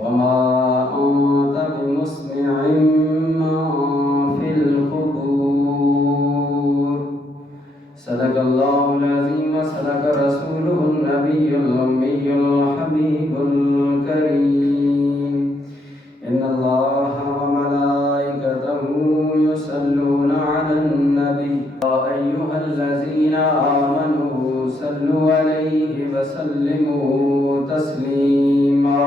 وما أنت بمسمع من في القبور صدق الله العظيم وصدق رسوله النبي الأمي الحبيب الكريم إن الله وملائكته يصلون على النبي يا أيها الذين آمنوا صلوا عليه وسلموا تسليما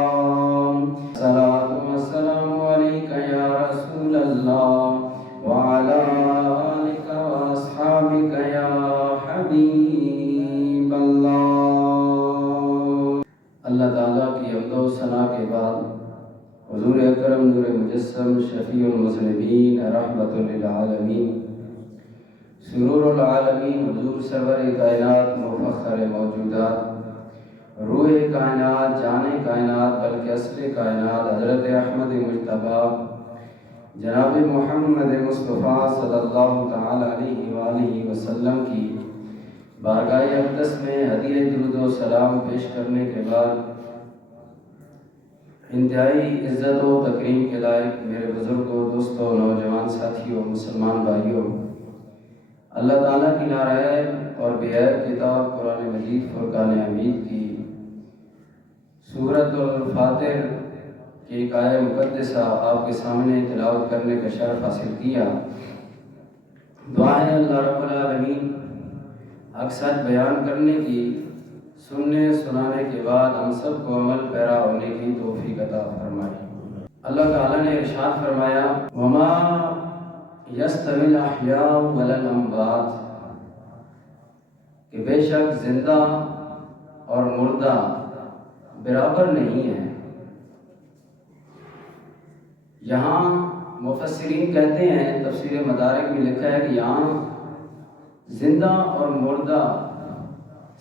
الصلاة والسلام عليك يا رسول الله وعلى آلك وأصحابك يا حبيب الله اللہ تعالیٰ کی حمد و ثنا کے بعد حضور اکرم نور مجسم شفیع المذنبین رحمت للعالمین سرور العالمین حضور سرور کائنات مفخر موجودات روح کائنات جان کائنات بلکہ اصل کائنات حضرت احمد مجتبی جناب محمد مصطفیٰ صلی اللہ تعالی علیہ وآلہ وسلم کی بارگاہ اقدس میں ہدیہ درود و سلام پیش کرنے کے بعد انتہائی عزت و تکریم کے لائق میرے بزرگوں دوستوں نوجوان ساتھیوں مسلمان بھائیوں اللہ تعالیٰ کی نارائب اور بے عیب کتاب قرآن مجید فرقان حمید کی سورۃ الفاتر کی ایک آیہ مقدسہ آپ کے سامنے تلاوت کرنے کا شرف حاصل کیا۔ دعا ہے اللہ رب العالمین حق سچ بیان کرنے کی سننے سنانے کے بعد ہم سب کو عمل پیرا ہونے کی توفیق عطا فرمائے۔ اللہ تعالیٰ نے ارشاد فرمایا وما یستوی الاحیاء ولا الاموات کہ بے شک زندہ اور مردہ برابر نہیں ہے۔ یہاں مفسرین کہتے ہیں تفسیر مدارک میں لکھا ہے کہ یہاں زندہ اور مردہ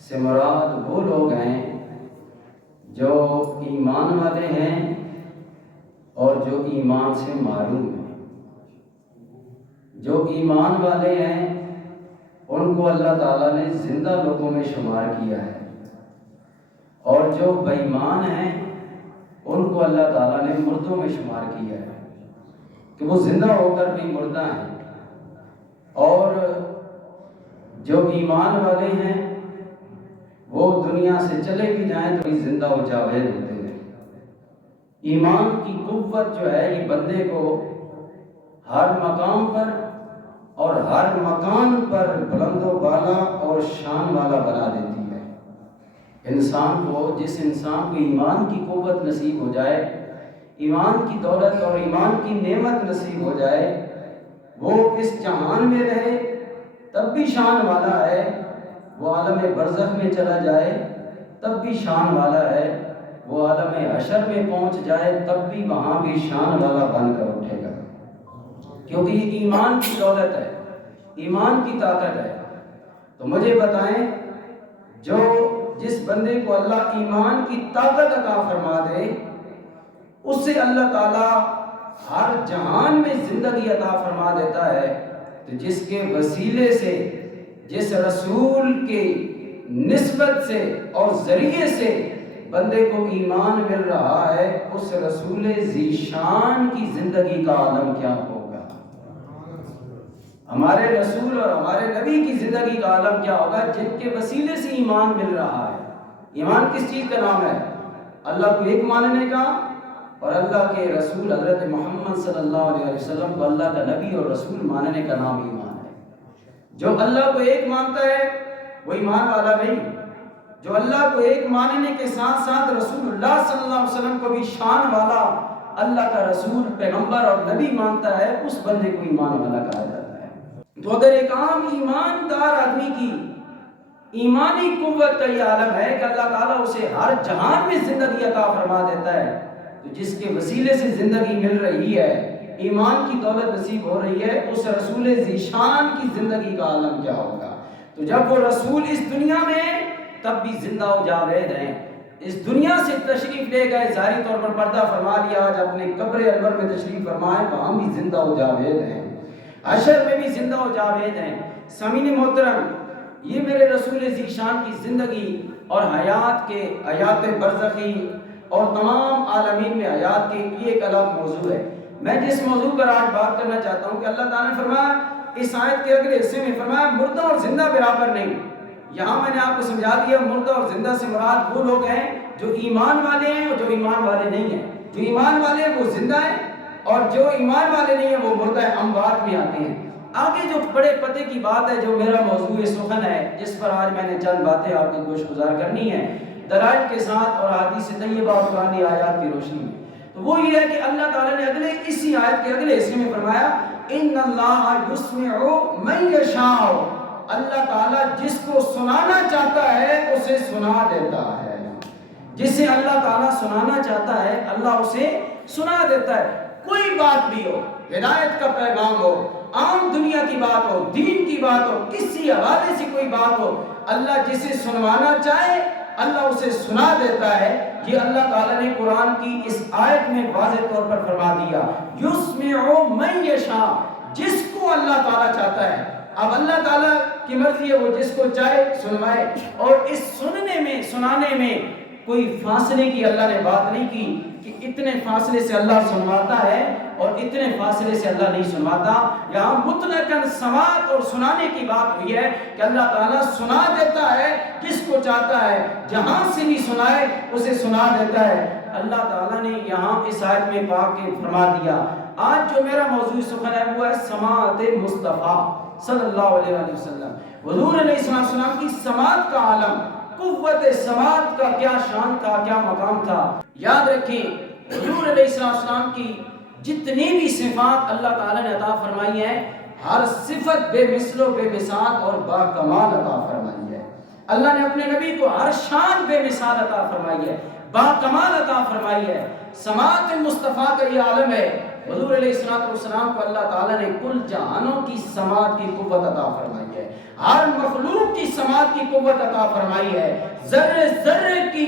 سے مراد وہ لوگ ہیں جو ایمان والے ہیں اور جو ایمان سے معروم ہیں۔ جو ایمان والے ہیں ان کو اللہ تعالیٰ نے زندہ لوگوں میں شمار کیا ہے، اور جو بے ایمان ہیں ان کو اللہ تعالیٰ نے مردوں میں شمار کیا ہے کہ وہ زندہ ہو کر بھی مردہ ہیں، اور جو ایمان والے ہیں وہ دنیا سے چلے بھی جائیں تو بھی زندہ و جاوید ہوتے ہیں۔ ایمان کی قوت جو ہے یہ بندے کو ہر مقام پر اور ہر مکان پر بلند و بالا اور شان والا بنا دیتی ہے۔ انسان کو جس انسان کو ایمان کی قوت نصیب ہو جائے، ایمان کی دولت اور ایمان کی نعمت نصیب ہو جائے، وہ اس جہان میں رہے تب بھی شان والا ہے، وہ عالم برزخ میں چلا جائے تب بھی شان والا ہے، وہ عالم حشر میں پہنچ جائے تب بھی وہاں بھی شان والا بن کر اٹھے گا، کیونکہ یہ ایمان کی دولت ہے، ایمان کی طاقت ہے۔ تو مجھے بتائیں جس بندے کو اللہ ایمان کی طاقت عطا فرما دے اس سے اللہ تعالیٰ ہر جہان میں زندگی عطا فرما دیتا ہے، تو جس کے وسیلے سے جس رسول کے نسبت سے اور ذریعے سے بندے کو ایمان مل رہا ہے اس رسول ذی شان کی زندگی کا عالم کیا ہوگا؟ ہمارے رسول اور ہمارے نبی کی زندگی کا عالم کیا ہوگا جن کے وسیلے سے ایمان مل رہا ہے۔ ایمان کس چیز کا نام ہے؟ اللہ کو ایک ماننے کا، اور اللہ کے رسول حضرت محمد صلی اللہ علیہ وسلم کو اللہ کا نبی اور رسول ماننے کا نام ایمان ہے۔ جو اللہ کو ایک مانتا ہے وہ ایمان والا نہیں، جو اللہ کو ایک ماننے کے ساتھ ساتھ رسول اللہ صلی اللہ علیہ وسلم کو بھی شان والا اللہ کا رسول پیغمبر اور نبی مانتا ہے اس بندے کو ایمان والا کہا جاتا ہے۔ تو اگر ایک عام ایماندار آدمی کی ایمانی قوت کا یہ عالم ہے کہ اللہ تعالیٰ اسے ہر جہان میں زندگی عطا فرما دیتا ہے، تو جس کے وسیلے سے زندگی مل رہی ہے، ایمان کی دولت نصیب ہو رہی ہے، اس رسول ذی شان کی زندگی کا عالم کیا ہوگا؟ تو جب وہ رسول اس دنیا میں تب بھی زندہ و جاوید ہیں، اس دنیا سے تشریف لے گئے، ظاہری طور پر پردہ فرما لیا، آج اپنے قبر انور میں تشریف فرمائے، وہاں بھی زندہ و جاوید ہیں، حشر میں بھی زندہ و جاوید ہیں۔ سامعین محترم، یہ میرے رسول ذی شان کی زندگی اور حیات کے حیات برزخی اور تمام عالمین میں حیات کے یہ ایک الگ موضوع ہے۔ میں جس موضوع پر آج بات کرنا چاہتا ہوں کہ اللہ تعالیٰ نے فرمایا اس آیت کے اگلے حصے میں فرمایا مردہ اور زندہ برابر نہیں۔ یہاں میں نے آپ کو سمجھا دیا مردہ اور زندہ سے مراد وہ لوگ ہیں جو ایمان والے ہیں اور جو ایمان والے نہیں ہیں۔ جو ایمان والے ہیں وہ زندہ ہیں اور جو ایمان والے نہیں ہیں وہ مردہ ہیں، اموات میں آتے ہیں۔ آگے جو بڑے پتے کی بات ہے جو میرا موضوع سخن ہے، جس پر آج میں نے چند باتیں آپ کی گوش گزار کرنی ہے دلائل کے ساتھ اور حدیث طیبہ اور قرآنی آیات کی روشنی میں، تو وہ یہ ہے کہ اللہ تعالیٰ نے اسی آیت کے اگلے حصے میں فرمایا ان اللہ یسمع من یشاء، اللہ تعالیٰ جس کو سنانا چاہتا ہے اسے سنا دیتا ہے۔ جسے اللہ تعالیٰ سنانا چاہتا ہے اللہ اسے سنا دیتا ہے۔ کوئی بات بھی ہو، ہدایت کا پیغام ہو، عام دنیا کی بات ہو، دین کی بات ہو، کسی حوالے سے کوئی بات ہو، اللہ جسے سنوانا چاہے اللہ اسے سنا دیتا ہے۔ یہ اللہ تعالیٰ نے قرآن کی اس آیت میں واضح طور پر فرما دیا یسمع من یشاء، جس کو اللہ تعالیٰ چاہتا ہے۔ اب اللہ تعالیٰ کی مرضی ہے وہ جس کو چاہے سنوائے، اور اس سننے میں سنانے میں کوئی فاصلے کی اللہ نے بات نہیں کی کہ اتنے فاصلے سے اللہ سنواتا ہے اور اتنے فاصلے سے اللہ نہیں سنواتا۔ یہاں مطلقاً سماعت اور سنانے کی بات ہوئی ہے کہ اللہ تعالیٰ سنا دیتا ہے جس کو چاہتا ہے، جہاں سے بھی سنائے اسے سنا دیتا ہے۔ اللہ تعالیٰ نے یہاں اس آیت میں پاک کے فرما دیا۔ آج جو میرا موضوع سخن ہے وہ ہے سماعت مصطفیٰ صلی اللہ علیہ وسلم۔ حضور علیہ السلام کی سماعت کا عالم، قوت سماعت کا کیا شان تھا، کیا مقام تھا۔ یاد رکھیں حضور علیہ السلام کی جتنی بھی صفات اللہ تعالیٰ نے عطا فرمائی ہیں، ہر صفت بے مثل و بے مثال اور با کمال عطا فرمائی ہے۔ اللہ نے اپنے نبی کو ہر شان بے مثال عطا فرمائی ہے، با کمال عطا فرمائی ہے۔ سماعت مصطفیٰ کا یہ عالم ہے۔ حضور علیہ السلام کو اللہ تعالیٰ نے کل جہانوں کی سماعت کی قوت عطا فرمائی ہے، ہر مخلوق کی سماعت کی قوت عطا فرمائی ہے، ذرے ذرے کی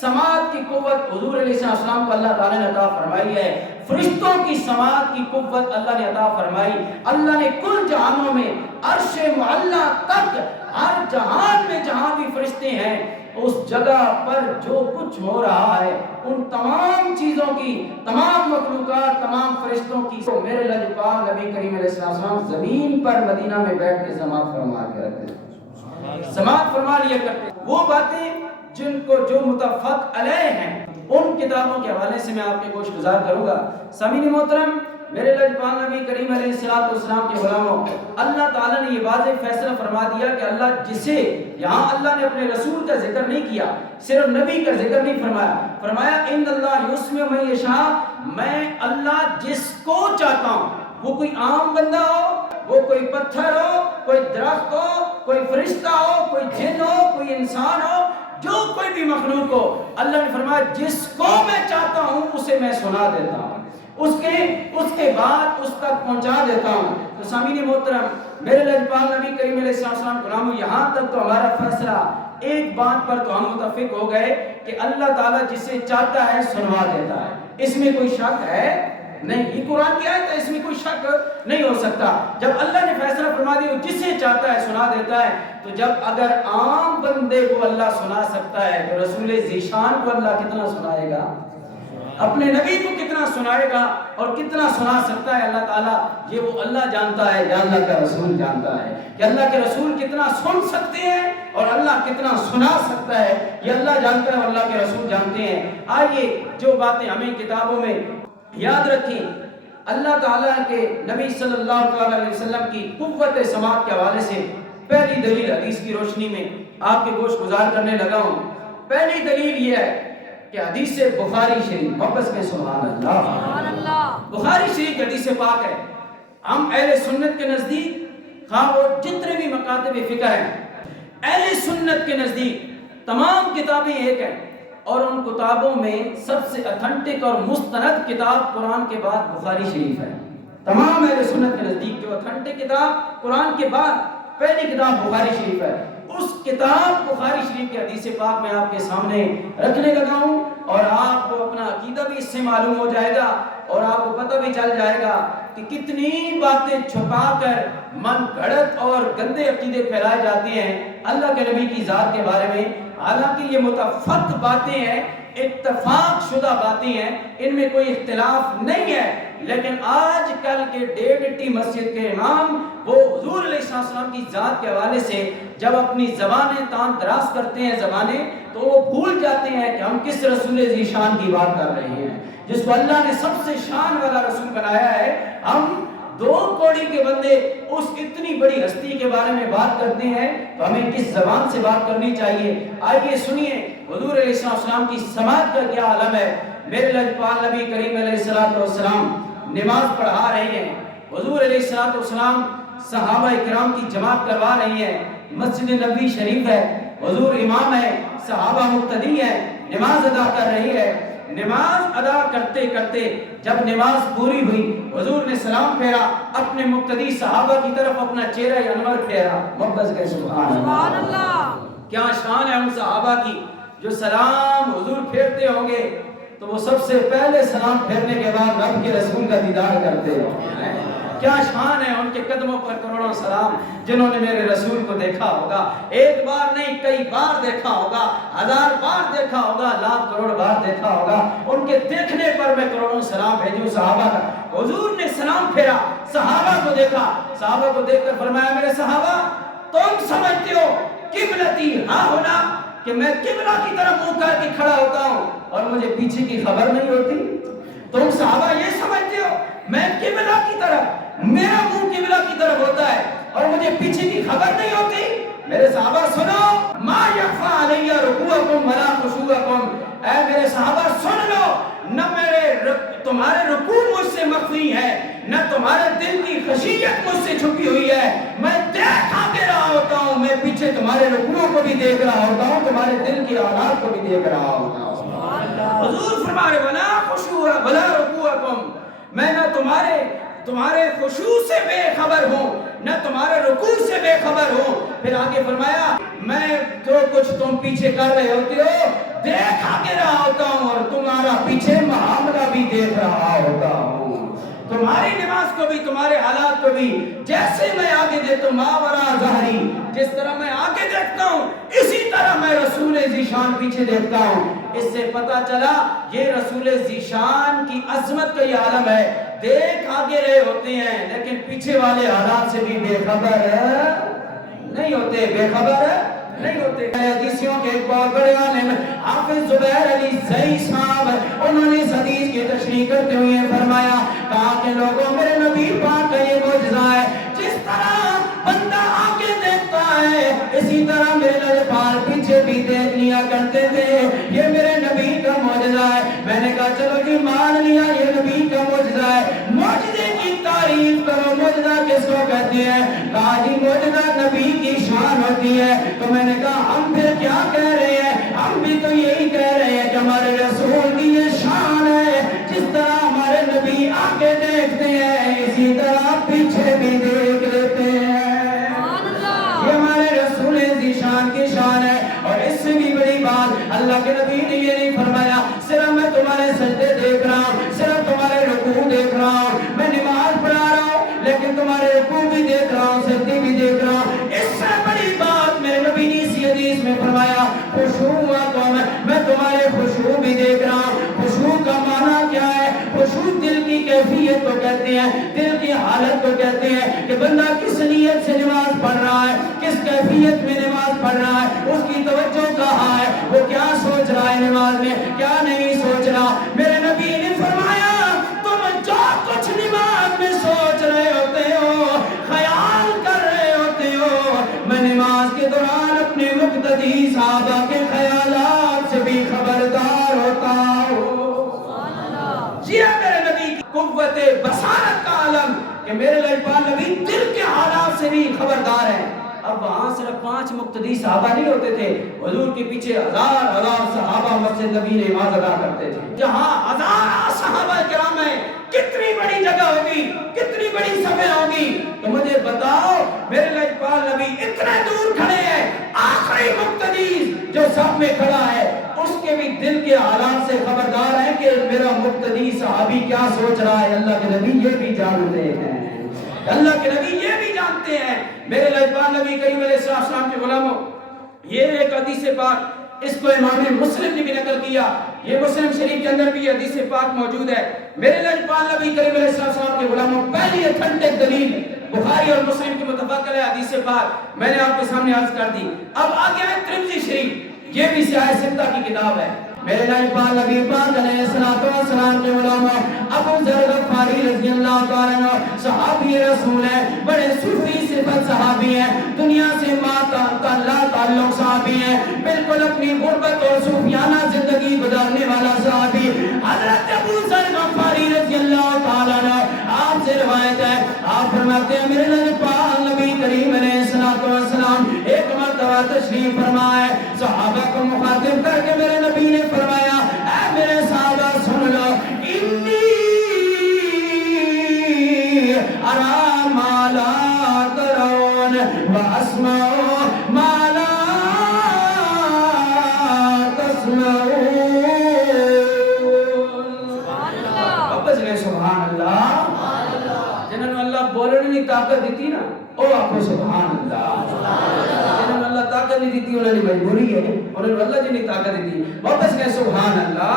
سماعت کی قوت حضور علیہ السلام کو اللہ تعالیٰ نے عطا فرمائی ہے۔ فرشتوں کی سماعت کی قوت اللہ نے عطا فرمائی۔ اللہ نے کل جہانوں میں عرش معلیٰ تک ہر جہان میں جہاں بھی فرشتے ہیں اس جگہ پر جو کچھ ہو رہا ہے ان تمام چیزوں کی، تمام مخلوقات، تمام فرشتوں کی میرے لجپال نبی کریم علیہ السلام زمین پر مدینہ میں بیٹھ کے سماعت فرما کے رکھتے ہیں، سماعت فرما لیا کرتے ہیں۔ وہ باتیں جن کو جو متفق علیہ ہیں ان کتابوں کے حوالے سے میں آپ کے گوش گزار کروں گا۔ سامعین محترم، میرے لجپال نبی کریم علیہ السلام کے غلاموں، اللہ تعالیٰ نے یہ واضح فیصلہ فرما دیا کہ اللہ جسے، یہاں اللہ نے اپنے رسول کا ذکر نہیں کیا، صرف نبی کا ذکر نہیں فرمایا ان اللہ یسمع من یشاء، میں اللہ جس کو چاہتا ہوں، وہ کوئی عام بندہ ہو، وہ کوئی پتھر ہو، کوئی درخت ہو، کوئی فرشتہ ہو، کوئی جن ہو، کوئی انسان ہو، جو کوئی بھی مخلوق ہو، اللہ نے فرمایا جس کو میں چاہتا ہوں اسے میں سنا دیتا ہوں، اس کے بعد اس تک پہنچا دیتا ہوں۔ تو سامعین محترم، میرے لجپال نبی کریم علیہ السلام غلاموں، یہاں تک تو ہمارا فیصلہ ایک بات پر تو ہم متفق ہو گئے کہ اللہ تعالیٰ جسے چاہتا ہے سنوا دیتا ہے، اس میں کوئی شک ہے نہیں۔ یہ قرآن کی آیت ہے، اس میں کوئی شک نہیں ہو سکتا۔ جب اللہ نے فیصلہ فرما دیا جسے چاہتا ہے سنا دیتا ہے، تو جب اگر عام بندے کو اللہ سنا سکتا ہے تو رسول ذیشان کو اللہ کتنا سنائے گا، اپنے نبی کو کتنا سنائے گا اور کتنا سنا سکتا ہے اللہ تعالیٰ، یہ وہ اللہ جانتا ہے یا اللہ کا رسول جانتا ہے کہ اللہ کے رسول کتنا سن سکتے ہیں اور اللہ کتنا سنا سکتا ہے، یہ اللہ جانتا ہے اور اللہ کے رسول جانتے ہیں۔ آئیے جو باتیں ہمیں کتابوں میں یاد رکھیں، اللہ تعالیٰ کے نبی صلی اللہ علیہ وسلم کی قوت سماعت کے حوالے سے پہلی دلیل حدیث کی روشنی میں آپ کے گوش گزار کرنے لگا ہوں۔ پہلی دلیل یہ ہے کہ حدیث بخاری شریف، واپس میں سبحان اللہ، بخاری شریف حدیث پاک ہے۔ ہم اہل سنت کے نزدیک، خواہ وہ جتنے بھی مکاتب فکر ہیں، اہل سنت کے نزدیک تمام کتابیں ایک ہیں، اور ان کتابوں میں سب سے اتھنٹک اور مستند کتاب قرآن کے بعد بخاری شریف ہے۔ تمام اہل سنت کے نزدیک جو اتھنٹک کتاب قرآن کے بعد پہلی کتاب بخاری شریف ہے۔ اس کتاب بخاری شریف کی حدیث پاک میں آپ کے سامنے رکھنے لگا ہوں، اور آپ کو اپنا عقیدہ بھی اس سے معلوم ہو جائے گا اور آپ کو پتہ بھی چل جائے گا کہ کتنی باتیں چھپا کر من گھڑت اور گندے عقیدے پھیلائے جاتے ہیں اللہ کے نبی کی ذات کے بارے میں۔ حالانکہ یہ متفق باتیں ہیں، اتفاق شدہ باتیں ہیں، ان میں کوئی اختلاف نہیں ہے، لیکن آج کل کے ڈیوٹی مسجد کے امام وہ حضور علیہ السلام کی ذات کے حوالے سے جب اپنی زبانیں تان دراز کرتے ہیں زبانیں، تو وہ بھول جاتے ہیں کہ ہم کس رسول ذی شان کی بات کر رہے ہیں، جس کو اللہ نے سب سے شان والا رسول بنایا ہے۔ ہم دو کوڑی کے بندے اس اتنی بڑی ہستی کے بارے میں بات کرتے ہیں تو ہمیں کس زبان سے بات کرنی چاہیے؟ آئیے سنیے حضور علیہ السلام کی سماعت کا کیا عالم ہے۔ میرے لجپال نبی کریم علیہ السلام نماز پڑھا رہے ہیں، حضور علیہ السلام صحابہ کرام کی جماعت کروا رہی ہیں، مسجد نبوی شریف ہے، حضور امام ہے، صحابہ مقتدی ہے، نماز ادا کر رہی ہے۔ نماز ادا کرتے کرتے جب نماز پوری ہوئی، حضور نے سلام پھیرا، اپنے مقتدی صحابہ کی طرف اپنا چہرہ انور پھیرا، محبت کے سبحان اللہ۔ کیا شان ہے ان صحابہ کی جو سلام حضور پھیرتے ہوں گے تو وہ سب سے پہلے سلام پھیرنے کے بعد رب کے رسول کا دیدار کرتے ہیں۔ کیا شان ہے ان کے قدموں پر کروڑوں سلام، جنہوں نے میرے رسول کو دیکھا ہوگا، ایک بار نہیں کئی بار دیکھا ہوگا، ہزار بار دیکھا ہوگا، لاکھ کروڑ بار دیکھا ہوگا، ان کے دیکھنے پر میں کروڑوں سلام بھیجوں صحابہ کا۔ حضور نے سلام پھیرا، صحابہ کو دیکھا، صحابہ کو دیکھ کر فرمایا میرے صحابہ تم سمجھتے ہو قبلتی ہاں ہونا کہ میں قبلہ کی طرف منہ کر کے کھڑا ہوتا ہوں اور مجھے پیچھے کی خبر نہیں ہوتی؟ تم صحابہ یہ سمجھتے ہو میں قبلہ کی طرف، میرا منہ قبلہ کی طرف ہوتا ہے اور مجھے پیچھے کی خبر نہیں ہوتی؟ میرے صحابہ سنو، ما یخفی علی رکوعکم ولا خشوعکم، اے میرے صحابہ سن لو، نہ تمہارے رکوع مجھ سے مخفی ہے، نہ تمہارے دل کی خشیت مجھ سے چھپی ہوئی ہے، میں دیکھ آگے رہا ہوتا ہوں، میں پیچھے تمہارے رکوع کو بھی دیکھ رہا ہوتا ہوں، تمہارے دل کی حالات کو بھی دیکھ رہا ہوتا ہوں۔ حضور فرمائے ولا خشوع ولا رکوعکم، میں نہ تمہارے خشوع سے بے خبر ہوں، نہ تمہارے رکوع سے بے خبر ہوں۔ پھر آگے فرمایا میں جو کچھ تم پیچھے کر رہے ہوتے ہو دیکھ آگے رہا ہوتا ہوں اور تمہارا پیچھے معاملہ بھی دیکھ رہا ہوتا ہوں، تمہاری نماز کو بھی تمہارے حالات کو بھی، جیسے میں آگے دیکھتا ہوں ماورا ظہری، جس طرح میں آگے دیکھتا ہوں اسی طرح میں رسول ذی شان پیچھے دیکھتا ہوں۔ اس سے پتا چلا یہ رسول ذی شان کی عظمت کا یہ عالم ہے، دیکھ آگے رہے ہوتے ہیں لیکن پیچھے والے حالات سے بھی بے خبر نہیں ہوتے، بے خبر نہیں ہوتے۔ حدیثیوں کے ایک بہت بڑے عالم حافظ زبیر علی زئی صاحب، انہوں نے اس حدیث کی تشریح کرتے ہوئے فرمایا، کہا کہ لوگوں میرے نبی پاک کا یہ معجزہ ہے، جس طرح بندہ آگے دیکھتا ہے اسی طرح میرے لجپال پیچھے بھی دیکھ لیا کرتے تھے، یہ میرے نبی کا معجزہ ہے۔ میں نے کہا چلو جی مان لیا یہ نبی کا معجزہ ہے، معجزے کی تعریف کرو، معجزہ کس کو کہتے ہیں؟ کہا جی معجزہ نبی کی شان ہوتی ہے۔ تو میں نے کہا ہم پھر کیا کہہ رہے ہیں؟ ہم بھی تو یہی کہہ رہے ہیں کہ ہمارے رسول کی یہ شان ہے، جس طرح ہمارے نبی آگے دیکھتے ہیں اسی طرح پیچھے بھی دیکھ لیتے ہیں، یہ ہمارے رسول ذی شان کی شان ہے۔ اور اس سے بھی بڑی بات اللہ کے نبی نے یہ نہیں فرمایا صرف میں تمہارے سجدے دیکھ رہا ہوں، صرف تمہارے رکوع دیکھ رہا ہوں، میں نماز پڑھا رہا ہوں لیکن تمہارے رکوع بھی دیکھ رہا ہوں، سجدے بھی دیکھ رہا ہوں۔ اس سے بڑی بات میرے نبی نے اسی حدیث میں فرمایا خشوعکم، میں تمہارے خشوع بھی دیکھ رہا ہوں۔ خشوع کا معنی کیا ہے؟ خشوع دل کی کیفیت کو کہتے ہیں، دل کی حالت کو کہتے ہیں کہ بندہ کس نیت سے نماز پڑھ رہا ہے، کس کیفیت میں نماز پڑھ رہا ہے، اس کی توجہ کہاں ہے، وہ کیا سوچ رہا ہے نماز میں، کیا نہیں سوچ رہا۔ میرے نبی نے فرمایا تم جو کچھ نماز میں سوچ رہے ہوتے ہو، خیال کر رہے ہوتے ہو، میں نماز کے دوران اپنے مقتدی صحابہ کے خیالات سے بھی خبردار ہوتا ہوں۔ یہ میرے نبی کی قوت بصارت کا عالم کہ میرے لجپال نبی دل کے حالات سے بھی خبردار ہیں۔ اب وہاں صرف 5 مقتدی صحابہ نہیں ہوتے تھے، حضور کے پیچھے ہزار صحابہ مسجد نبی نے نماز ادا کرتے تھے۔ جہاں ہزار صحابہ کرام ہیں کتنی بڑی جگہ ہوگی، کتنی بڑی صفیں ہوگی؟ تو مجھے بتاؤ میرے لجپال نبی اتنے دور کھڑے ہیں، آخری مقتدی جو سب میں کھڑا ہے اس کے بھی دل کے حالات سے خبردار ہے کہ میرا مقتدی صحابی کیا سوچ رہا ہے۔ اللہ کے نبی یہ بھی جانتے ہیں، اللہ کے نبی یہ بھی جانتے ہیں۔ میرے لجپال نبی کریم علیہ السلام کے غلاموں، یہ ایک حدیث پاک اس کو امام مسلم نے بھی نقل کیا. یہ مسلم شریف کے اندر بھی حدیث پاک موجود ہے. میرے لجپال نبی کریم علیہ السلام کے غلاموں، پہلی اتھنٹک دلیل بخاری اور مسلم کی متفق علیہ حدیث پاک میں نے آپ کے سامنے عرض کر دی. اب آگے ہے ترمذی شریف، یہ بھی سیاہ ستہ کی کتاب ہے. میرے لجپال نبی پاک علیہ السلام کے غلاموں، ابو ذر غفاری رضی اللہ تعالیٰ عنہ صحابی رسول ہیں، بڑے صوفی صفت صحابی ہیں، دنیا سے لا تعلق صحابی ہیں، بالکل اپنی غربت اور صوفیانہ زندگی گزارنے والا صحابی حضرت ابو ذر غفاری رضی اللہ تعالیٰ عنہ. آپ سے روایت ہے، آپ فرماتے ہیں میرے لجپال نبی کریم علیہ السلام ایک مرتبہ تشریف فرمائے، صحابہ کو مخاطب کر کے میرے نبی نے فرمایا، اے میرے صحابہ سن لو، انی ارا ما لا ترون واسمع ما لا تسمعون. واپس گئے سبحان اللہ. جنہوں نے اللہ بولنے کی طاقت دیتی نا، او آپ کو سبحان اللہ. جنہوں نے اللہ طاقت نہیں دیتی انہوں نے مجبوری ہے، انہوں نے اللہ جی نے طاقت دیتی. واپس گئے سبحان اللہ.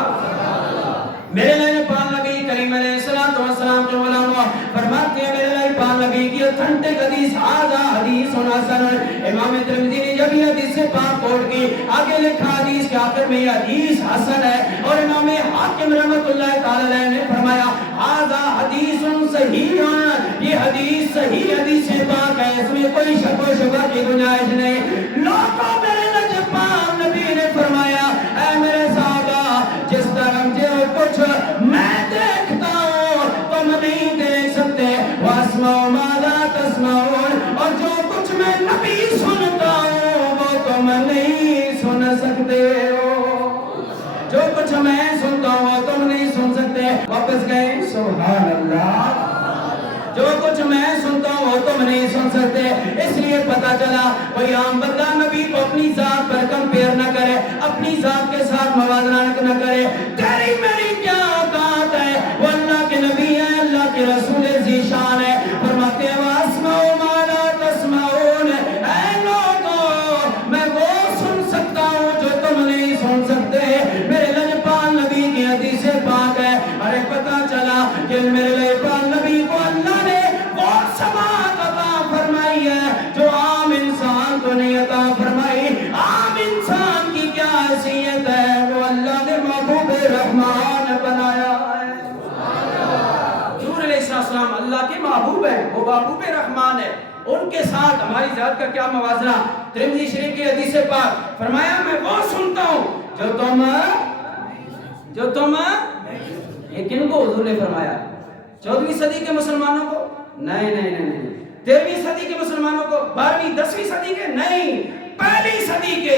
میرے لیے پاک نبی کریم علیہ السلام کے غلاموں فرماتے ہیں، میرے لیے پاک نبی کی اتھنٹک حدیث آدھا حدیث حسن. امام ترمذی نے جب یہ حدیث سے پاک کوٹ کی، آگے لکھا حدیث کے آخر میں یہ حدیث حسن ہے. اور امام حاکم رحمۃ اللہ تعالی علیہ نے فرمایا آدھا حدیث صحیح، یہ حدیث صحیح حدیث سے پاک ہے، اس میں کوئی شک و شبہ کی گنجائش نہیں. لوگوں میرے نبی پاک نبی نے فرمایا، اے میرے صحابہ، جس طرح جو کچھ میں دیکھتا ہوں تم نہیں دیکھ سکتے، واسمعوا ما لا تسمعون، اور جو کچھ میں نبی سنتا ہوں وہ تم نہیں سن سکتے ہو. جو کچھ میں سنتا ہوں وہ تم نہیں سن سکتے. واپس گئے سبحان اللہ. جو کچھ میں سنتا ہوں وہ تم نہیں سن سکتے. اس لیے پتا چلا کوئی عام بندہ نبی کو اپنی ذات پر کمپیئر نہ کرے، اپنی ذات کے ساتھ موازنہ نہ کرے. تیری میری کیا اوقات ہے، وہ اللہ کے نبی ہے، اللہ کے رسول ذی شان ہے. فرماتے ہیں واسمعوا ما لا تسمعون، اے لوگوں میں وہ سن سکتا ہوں جو تم نہیں سن سکتے. میرے لجپال نبی کی حدیث پاک ہے. ارے پتا چلا کہ میرے لجپال نبی کو اللہ نے وہ سماعت عطا فرمائی ہے جو عام انسان کو نہیں عطا فرمائی. عام انسان کی کیا حیثیت ہے، وہ اللہ نے محبوب رحمان بنایا ہے. حضور علیہ السلام اللہ کے محبوب ہیں، وہ محبوب رحمان ہے. ان کے ساتھ ہماری ذات کا کیا موازنہ. ترمذی شریف کی حدیث پاک فرمایا میں وہ سنتا ہوں جو تم یہ کن کو حضور نے فرمایا؟ 14ویں صدی کے مسلمانوں کو؟ نہیں. 13ویں صدی کے مسلمانوں کو؟ 12ویں 10ویں صدی کے؟ نہیں، پہلی صدی کے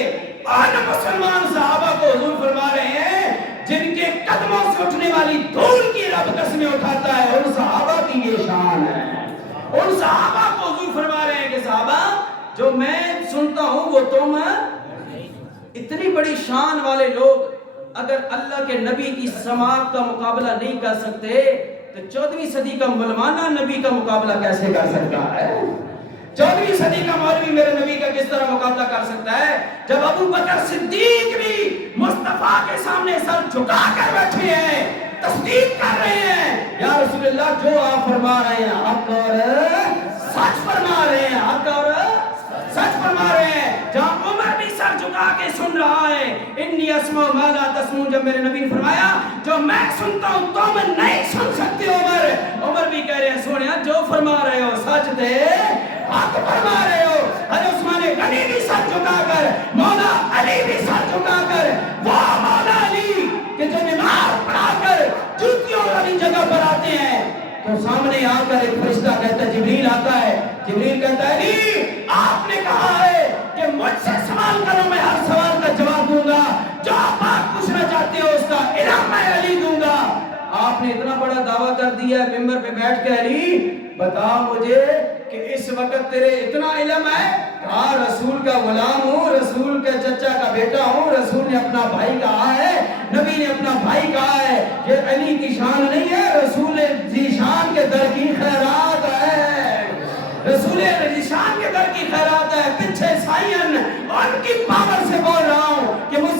آن مسلمان صحابہ کو حضور فرما رہے ہیں جن کے قدموں سے اٹھنے والی دھول کی رب قسمیں اٹھاتا ہے. ان صحابہ کی یہ شان ہے. ان صحابہ کو حضور فرما رہے ہیں کہ صحابہ جو میں سنتا ہوں وہ تم. اتنی بڑی شان والے لوگ اگر اللہ کے نبی کی سماعت کا مقابلہ نہیں کر سکتے تو 14ویں صدی کا مولوانہ نبی کا مقابلہ کیسے کر سکتا ہے؟ 14ویں صدی کا مولوی میرے نبی کا کس طرح مقابلہ کر سکتا ہے جب ابو بکر صدیق بھی مصطفیٰ کے سامنے سر جھکا کر بیٹھے ہیں، تصدیق کر رہے ہیں یا رسول اللہ جو آپ فرما رہے ہیں حق اور سچ فرما رہے ہیں، حق اور سچ فرما رہے ہیں. جہاں عمر بھی سر جھکا کے سن رہا ہے انی اسمع ما لا تسمعون، جب میرے نبی نے فرمایا جو میں سنتا ہوں تم نہیں سن سکتے. عمر بھی کہہ رہے ہیں سونیا جو فرما رہے ہو سچ دے، حق فرما رہے ہو. حضرت عثمان غنی بھی سر جھکا کر، مولا علی بھی سر جھکا کر، وہ مولا علی کہ جو نماز پڑھا کر جوتیوں والی جگہ پر آتے ہیں تو سامنے آ کر ایک فرشتہ کہتا ہے، جبریل آتا ہے، جبریل کہتا ہے علی آپ نے کہا ہے کہ مجھ سے سوال کرو میں ہر سوال کا جواب دوں گا، جو آپ پوچھنا چاہتے ہو اس کا علم میں علی دوں گا. آپ نے اتنا بڑا دعویٰ کر دیا ہے ممبر پہ بیٹھ کے، علی بتا مجھے کہ اس وقت تیرے اتنا علم ہے؟ کہا رسول کا غلام ہوں، رسول کے چچا کا بیٹا ہوں، رسول نے اپنا بھائی کہا ہے، نبی نے اپنا بھائی کہا ہے. یہ علی کی شان نہیں ہے، رسول ذی شان کے در کی خیرات ہے، رسول ذی شان کے در کی خیرات ہے. پیچھے سائن ان کی پاور سے بول رہا ہوں کہ مجھ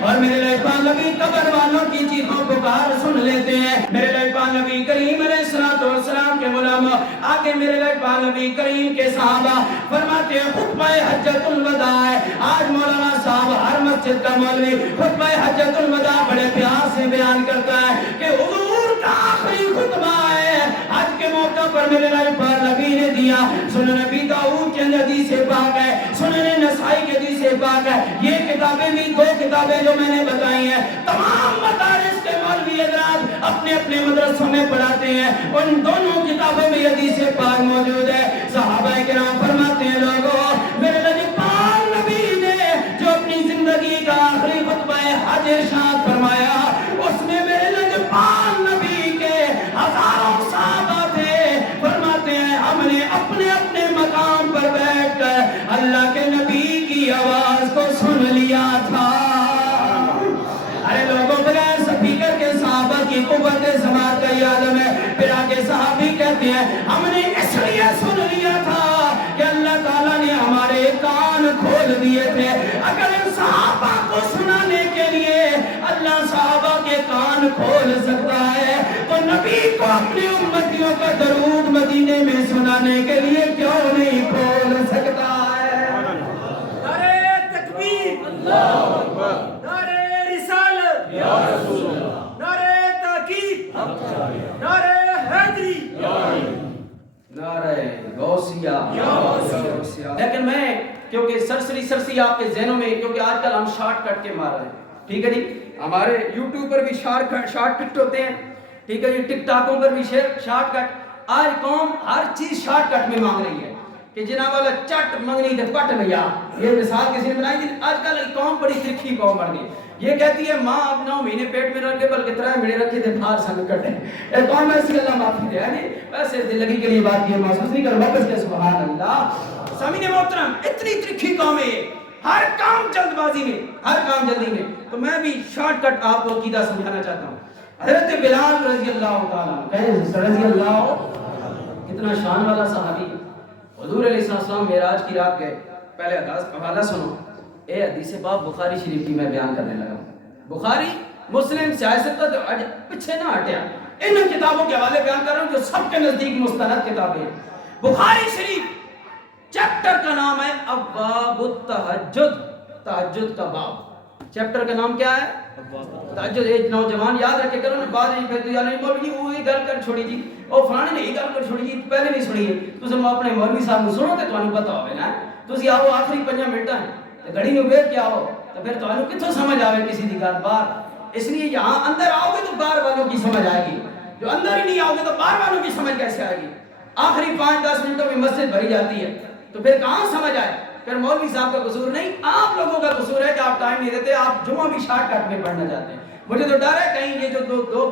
اور میرے لائبان نبی قبر والوں کی چیخوں پکار سن لیتے ہیں. میرے لائبان نبی کریم علیہ السلام کے غلام آگے میرے لائبان نبی کریم کے صحابہ فرماتے ہیں خطبہ حجۃ الوداع ہے. آج مولانا صاحب ہر مسجد کا مولوی خطبہ حجۃ الوداع بڑے پیار سے بیان کرتا ہے کہ حضور کا آخری خطبہ ہے حج کے موقع پر میرے لائبان نبی نے دیا. سنن نبی داؤد کے حدیث پاک ہے, سنن نسائی کے حدیث پاک ہے. یہ کتابیں بھی دو کتابیں جو میں نے بتائی ہیں تمام مدارس کے مولوی حضرات اپنے اپنے مدرسوں میں پڑھاتے ہیں. ان دونوں کتابوں میں حدیث پاک موجود ہے. صحابہ کرام فرماتے ہیں لوگوں میرے لائبان نبی نے جو اپنی زندگی کا آخری خطبہ حج ارشاد فرمایا اس میں میرے لائبان نبی کے ہزاروں صحابہ تھے. فرماتے ہیں ہم نے اپنے اپنے مقام پر بیٹھ کر اللہ کے نبی کی آواز کو سن لیا تھا. ارے لوگوں بغیر سپیکر کے صحابہ کی قوت سماعت کا یہ عالم ہے. پھر آگے صحابی کہتے ہیں ہم نے اس لیے سن لیا تھا کہ اللہ تعالیٰ نے ہمارے کان کھول دیے تھے. اگر ان صحابہ کو سنانے کے لیے اللہ صحابہ کے کان کھول سکتا ہے تو نبی کو اپنی امتیوں کا درود مدینے میں سنانے کے لیے کیوں نہیں کھول سکتا ہے. نعرہ تکبیر، اللہ اکبر، نعرہ رسالت، یا رسول اللہ، نعرہ تحقیق، نعرہ حیدری، نعرہ غوثیہ. لیکن میں کیونکہ سرسری آپ کے ذہنوں میں کیونکہ آج کل ہم شارٹ کٹ کے مار رہے ہیں, ٹھیک ہے جی, ہمارے یوٹیوب پر بھی شارٹ کٹ ہوتے ہیں, ٹھیک ہے جی, ٹک ٹاکوں پر بھی شارٹ کٹ. آج قوم ہر چیز شارٹ کٹ میں مانگ رہی ہے کہ جناب والا چٹ منگنی دے پٹ بھیا. یہ مثال کسی نے بنائی تھی. آج کل قوم بڑی ترکھی قوم بن گئی. یہ کہتی ہے ماں اب 9 مہینے پیٹ میں رکھ کے بلکہ 3 مہینے رکھے تھے باہر سن کٹے. اے قوم ایسی اللہ معافی دے. یعنی ویسے زندگی کے لیے بات یہ محسوس نہیں کر واپس کے سبحان اللہ. سامعین محترم اتنی ترکھی قوم ہے, ہر کام جلد بازی میں, ہر کام جلدی میں. تو میں بھی شارٹ کٹ آپ کو عقیدہ سمجھانا چاہتا ہوں. حضرت بلال رضی اللہ تعالیٰ کہیں رضی اللہ, کتنا شان والا صحابی. حضور علیہ السلام معراج کی رات گئے. پہلے حوالہ سنو. اے حدیث پاک بخاری شریف کی میں بیان کرنے لگا. بخاری مسلم سیاست کا پیچھے نہ ہٹیا. ان کتابوں کے حوالے بیان کر رہا ہوں جو سب کے نزدیک مستند کتابیں ہیں. بخاری شریف چیپٹر کا نام ہے ابواب التہجد, تہجد کا باب. چیپٹر کا نام کیا ہے؟ تہجد. ایک نوجوان یاد رکھے کرو نا, بعد نہیں پھر یار نہیں مولوی جی وہی گل کر چھوڑی جی, او فلانے نے یہ گل کر چھوڑی جی, پہلے نہیں سنی ہے. تسیں اپنے مولوی صاحب نوں سنو تے تانوں پتہ ہوے نا. تسی آو آخری 5 منٹ ہیں تے گھڑی نوں ویکھ کے آو تے پھر تانوں کتھوں سمجھ آوے کسی دی گل باہر. اس لیے یہاں اندر آؤ گے تو باہر والوں کی سمجھ آئے گی. جو اندر ہی نہیں آؤ گے تو باہر والوں کی سمجھ کیسے آئے گی؟ آخری 5-10 منٹوں میں مسجد بھری جاتی ہے تو پھر کہاں سمجھ آئے؟ پھر مولوی صاحب کا قصور نہیں, آپ لوگوں کا قصور ہے کہ آپ ٹائم نہیں دیتے. آپ جمعہ بھی شارٹ کٹ میں پڑھنا چاہتے ہیں. مجھے تو ڈر ہے کہیں یہ جو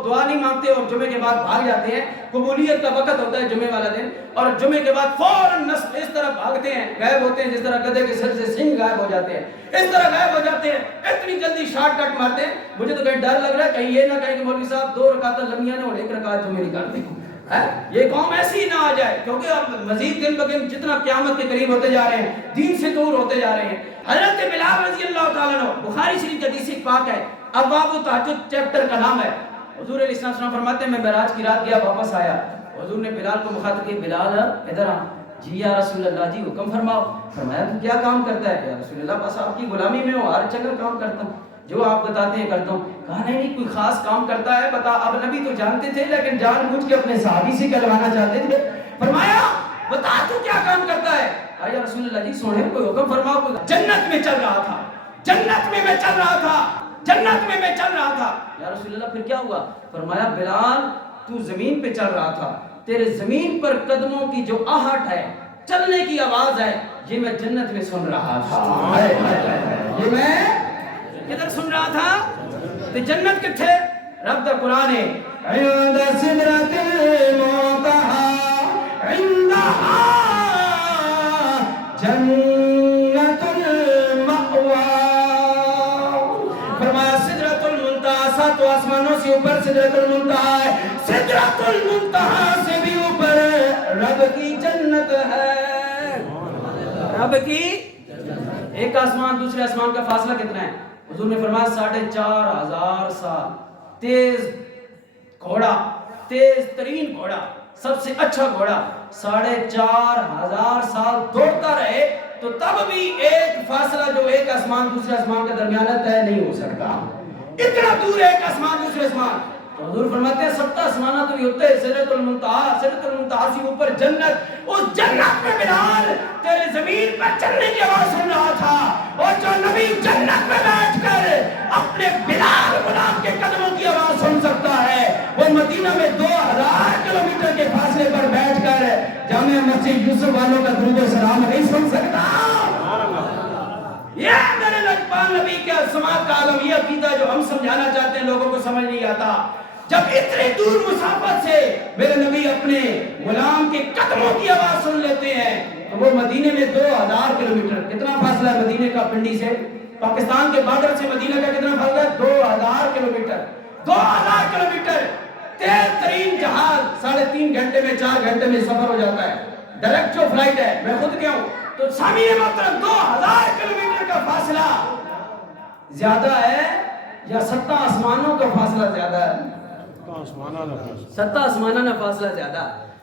دعا نہیں مانگتے اور جمعے کے بعد بھاگ جاتے ہیں. قبولیت کا وقت ہوتا ہے جمعے والا دن, اور جمعے کے بعد فوراً اس طرح بھاگتے ہیں, غائب ہوتے ہیں جس طرح گدھے کے سر سے سنگ غائب ہو جاتے ہیں, اس طرح غائب ہو جاتے ہیں. اتنی جلدی شارٹ کٹ مارتے ہیں. مجھے تو کہیں ڈر لگ رہا ہے کہیں یہ نہ کہیں کہ مولوی صاحب 2 رکعت لمبیاں نے اور 1 رکعت جمعے نکالتے ہیں. یہ قوم ایسی نہ آ جائے, کیونکہ اب مزید دن بہ دن جتنا قیامت کے قریب ہوتے جا رہے ہیں دین سے دور ہوتے جا رہے ہیں. حضرت بلال رضی اللہ تعالیٰ عنہ, بخاری شریف کی حدیث پاک ہے, ابواب التہجد چیپٹر کا نام ہے. حضور علیہ السلام فرماتے ہیں میں معراج کی رات گیا واپس آیا. حضور نے بلال کو مخاطب کیا, بلال ادھر آ. جی یا رسول اللہ, جی حکم فرماؤ. فرمایا تو کیا کام کرتا ہے؟ یا رسول اللہ بس آپ کی غلامی میں ہوں, ہر جگہ کام کرتا ہوں, جو آپ بتاتے ہیں کرتا ہوں. کہا نہیں کوئی خاص کام کرتا ہے بتا. اب نبی تو جانتے تھے لیکن جان بوجھ کے اپنے صحابی سے کہلوانا چاہتے تھے. فرمایا بتا تو کیا کام کرتا ہے؟ کہا یا رسول اللہ جی سونے کوئی حکم فرماؤ. کوئی جنت میں چل رہا تھا, جنت میں میں چل رہا تھا, جنت میں میں چل رہا تھا. یا رسول اللہ پھر کیا ہوا؟ فرمایا بلال تو زمین پہ چل رہا تھا, تیرے زمین پر قدموں کی جو آہٹ ہے, چلنے کی آواز ہے, یہ میں جنت میں سن رہا تھا. یہ میں کدھر سن رہا تھا؟ تو جنت کتھے؟ رب دا قرآن ہے عند سدرۃ المنتہی عندہا جنت المأوی. فرمایا سدرۃ المنتہی, 7 آسمانوں سے اوپر سدرۃ المنتہی ہے, سدرۃ المنتہی سے بھی اوپر رب کی جنت ہے. رب کی ایک آسمان دوسرے آسمان کا فاصلہ کتنا ہے؟ حضور نے فرمایا 4,500 سال تیز گھوڑا، تیز ترین گھوڑا، سب سے اچھا گھوڑا 4,500 سال دوڑتا رہے تو تب بھی ایک فاصلہ جو ایک آسمان دوسرے آسمان کے درمیان ہے طے نہیں ہو سکتا، اتنا دور ہے ایک آسمان دوسرے آسمان۔ تو حضور فرماتے ہیں 7 آسمانہ تو بھی ہوتے ہیں، سدرۃ المنتہا، سدرۃ المنتہا سے اوپر جنت، اس جنت میں بلال تیرے زمین پر چلنے کی آواز سن رہا تھا، اور جو نبی جنت میں بیٹھ کر اپنے بلال غلام کے قدموں کی آواز سن سکتا ہے، وہ مدینہ میں 2000 کلومیٹر کے فاصلے پر بیٹھ کر جامع مسجد یوسف والوں کا درود و سلام نہیں سن سکتا۔ یہ میرے لجپال نبی کے سماعت کا عالم، یہ عقیدہ جو ہم سمجھانا چاہتے ہیں لوگوں کو سمجھ نہیں آتا۔ جب اتنے دور مسافت سے میرے نبی اپنے غلام کے قدموں کی آواز سن لیتے ہیں تو وہ مدینے میں 2000 کلومیٹر، کتنا فاصلہ ہے مدینے کا پنڈی سے؟ پاکستان کے بارڈر سے مدینہ کا کتنا فاصلہ ہے؟ 2000 کلومیٹر، 2000 کلومیٹر تیز ترین جہاز 3.5 گھنٹے میں 4 گھنٹے میں سفر ہو جاتا ہے، ڈائریکٹ جو فلائٹ ہے، میں خود گیا ہوں۔ تو سامعین محترم 2000 کلومیٹر کا فاصلہ زیادہ ہے یا 7 آسمانوں کا فاصلہ زیادہ ہے؟ 7 آسمانوں کا فاصلہ زیادہ۔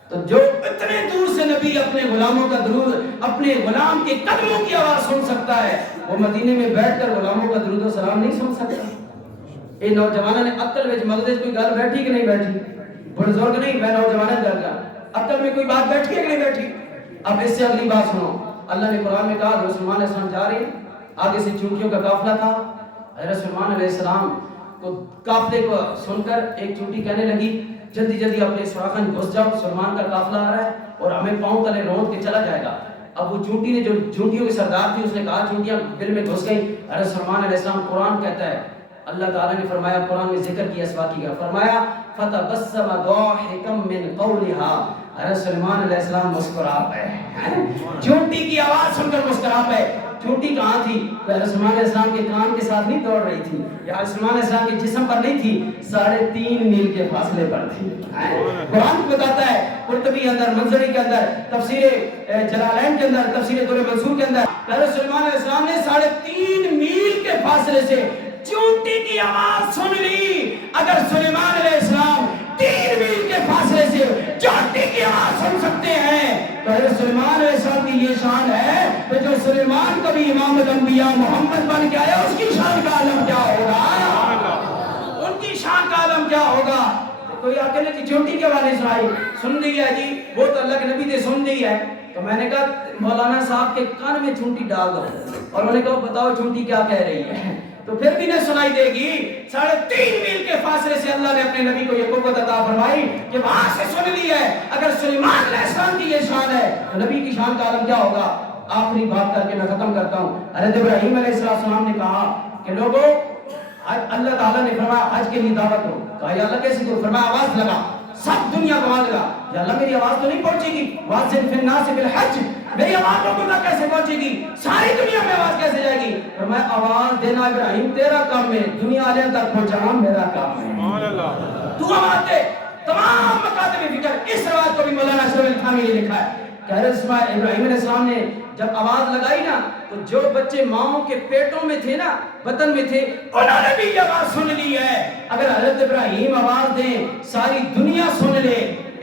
تو جو اتنے دور سے نبی اپنے غلاموں کا درود، اپنے غلام کے قدموں کی آواز سن سکتا ہے، وہ مدینے میں بیٹھ کر غلاموں کا درود و سلام نہیں سن سکتا۔ اے نوجوانوں نے عقل وچ مغز کوئی گل بیٹھی کہ نہیں بیٹھی؟ بزرگ نہیں، میں نوجوانوں گل کر، عقل میں کوئی بات بیٹھی ہے کہ نہیں بیٹھی؟ اب اس سے اگلی بات سنو، اللہ نے قرآن میں کہا رسول علیہ السلام جا رہے ہیں، آگے سے چونٹیوں کا قافلہ تھا، حضرت سلیمان علیہ السلام کو قافلے کو سن کر ایک چونٹی کہنے لگی جلدی جلدی اپنے سوراخ میں گھس جاؤ، سلیمان کا قافلہ آ رہا ہے اور ہمیں پاؤں تلے روند کے چلا جائے گا۔ اب وہ چونٹی نے، جو چونٹیوں کے سردار تھی، اس نے کہا چونٹیاں دل میں گھس گئی۔ حضرت سلیمان علیہ السلام، قرآن کہتا ہے، اللہ تعالیٰ نے فرمایا، قرآن میں ذکر کیا اس واقعے کا، فرمایا فَتَبَسَّمَ ضَاحِكًا مِّن قَوْلِهَا، حضرت سلیمان علیہ السلام مسکرا پے، چونٹی کی آواز سن کر مسکرا پے۔ چونٹی کہاں تھی؟ حضرت سلیمان علیہ السلام کے کان کے ساتھ نہیں دوڑ رہی تھی، یا حضرت سلیمان علیہ السلام کے جسم پر نہیں تھی، 3.5 میل کے فاصلے پر تھی۔ قرآن کو بتاتا ہے، قرطبی اندر، منظری کے اندر، تفسیر جلالین کے اندر، تفسیر دور منصور کے اندر، حضرت سلیمان علیہ السلام نے 3.5 میل کے فاصلے سے چونٹی کی آواز سن لی۔ اگر سلیمان علیہ السلام 3 میل کے فاصلے سے چونٹی کی آواز سن سکتے ہیں تو حضرت سلیمان علیہ السلام کی یہ شان ہے کہ جو سلیمان کبھی امام الانبیاء محمد بن کے آیا، اس کی شان کا عالم کیا ہوگا؟ ان کی شان کا عالم کیا ہوگا؟ کوئی آکے نے چونٹی کے بارے سنائی، سن لی ہے جی، وہ تو اللہ کے نبی نے سن لی ہے۔ تو میں نے کہا مولانا صاحب کے کان میں چونٹی ڈال دو، اور انہوں نے کہا بتاؤ چونٹی کیا کہہ رہی ہے، تو پھر بھی نہ سنائی دے گی۔ 3.5 میل کے فاصلے سے اللہ نے اپنے نبی کو یہ قوت عطا فرمائی کہ وہاں سے سن لی ہے۔ اگر سلیمان علیہ السلام کی یہ شان ہے تو نبی کی شان کا عالم کیا ہوگا؟ آخری بات کر کے میں ختم کرتا ہوں۔ حضرت ابراہیم علیہ السلام نے کہا کہ لوگوں، اللہ تعالیٰ نے فرمایا حج کے لیے دعوت دو، کہا یا اللہ کیسے دو؟ فرمایا آواز لگا، سب دنیا کو آواز لگا۔ یا اللہ میری آواز تو نہیں پہنچے گی، وَأَذِّن فِي النَّاسِ بِالْحَجِّ، میری آواز لوگوں تک کیسے پہنچے گی؟ ساری دنیا میں آواز کیسے جائے گی؟ فرمایا آواز دینا ابراہیم تیرا کام ہے، دنیا والے تک پہنچانا میرا کام ہے۔ تو آواز دے۔ تمام مکاتب فکر، اس روایت کو بھی مولانا اشرف علی تھانوی نے لکھا ہے کہ حضرت ابراہیم علیہ السلام نے جب آواز لگائی نا تو جو بچے ماؤں کے پیٹوں میں تھے نا، بطن میں تھے، انہوں نے بھی یہ آواز سن لی ہے۔ اگر حضرت ابراہیم آواز دیں، ساری دنیا سن لے،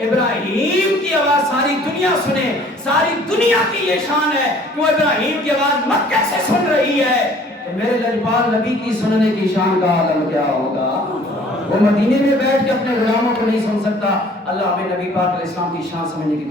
ابراہیم کی آواز ساری دنیا سنے، ساری دنیا کی یہ شان ہے کہ وہ ابراہیم کی آواز مکہ سے سن رہی ہے، تو میرے لجپال نبی کی سننے کی شان کا عالم کیا ہوگا؟ وہ مدینے میں بیٹھ کے اپنے غلاموں کو نہیں سن سکتا۔ اللہ ہمیں نبی پاک علیہ السلام کی شان سمجھنے کی